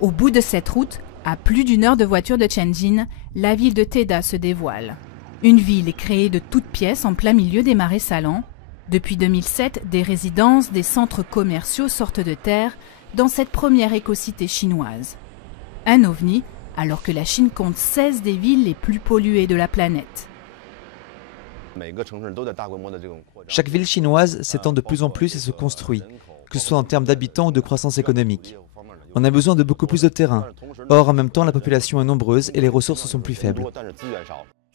Au bout de cette route, à plus d'1 heure de voiture de Tianjin, la ville de Teda se dévoile. Une ville créée de toutes pièces en plein milieu des marais salants. Depuis 2007, des résidences, des centres commerciaux sortent de terre dans cette première écocité chinoise. Un ovni, alors que la Chine compte 16 des villes les plus polluées de la planète. Chaque ville chinoise s'étend de plus en plus et se construit, que ce soit en termes d'habitants ou de croissance économique. On a besoin de beaucoup plus de terrain. Or, en même temps, la population est nombreuse et les ressources sont plus faibles.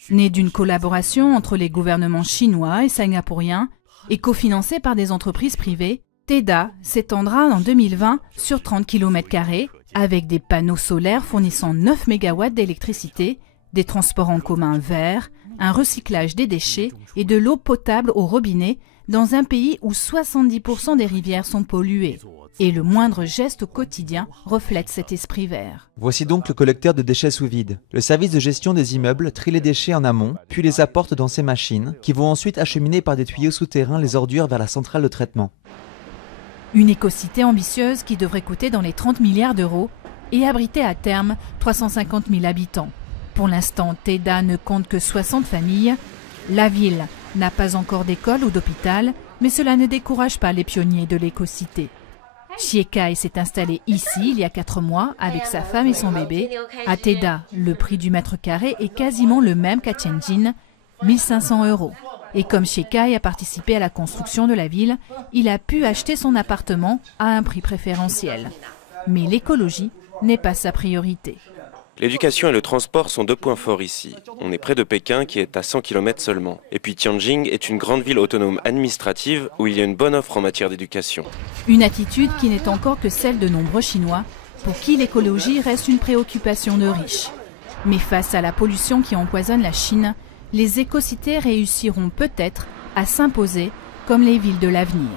Né d'une collaboration entre les gouvernements chinois et singapouriens et cofinancé par des entreprises privées, Teda s'étendra en 2020 sur 30 km² avec des panneaux solaires fournissant 9 MW d'électricité, des transports en commun verts, un recyclage des déchets et de l'eau potable au robinet dans un pays où 70% des rivières sont polluées. Et le moindre geste au quotidien reflète cet esprit vert. Voici donc le collecteur de déchets sous vide. Le service de gestion des immeubles trie les déchets en amont, puis les apporte dans ces machines, qui vont ensuite acheminer par des tuyaux souterrains les ordures vers la centrale de traitement. Une écocité ambitieuse qui devrait coûter dans les 30 milliards d'euros et abriter à terme 350 000 habitants. Pour l'instant, Teda ne compte que 60 familles. La ville n'a pas encore d'école ou d'hôpital, mais cela ne décourage pas les pionniers de l'écocité. Xie Kai s'est installé ici il y a 4 mois avec sa femme et son bébé. À Teda, le prix du mètre carré est quasiment le même qu'à Tianjin, 1 500 €. Et comme Xie Kai a participé à la construction de la ville, il a pu acheter son appartement à un prix préférentiel. Mais l'écologie n'est pas sa priorité. L'éducation et le transport sont 2 points forts ici. On est près de Pékin qui est à 100 km seulement. Et puis Tianjin est une grande ville autonome administrative où il y a une bonne offre en matière d'éducation. Une attitude qui n'est encore que celle de nombreux Chinois, pour qui l'écologie reste une préoccupation de riches. Mais face à la pollution qui empoisonne la Chine, les écocités réussiront peut-être à s'imposer comme les villes de l'avenir.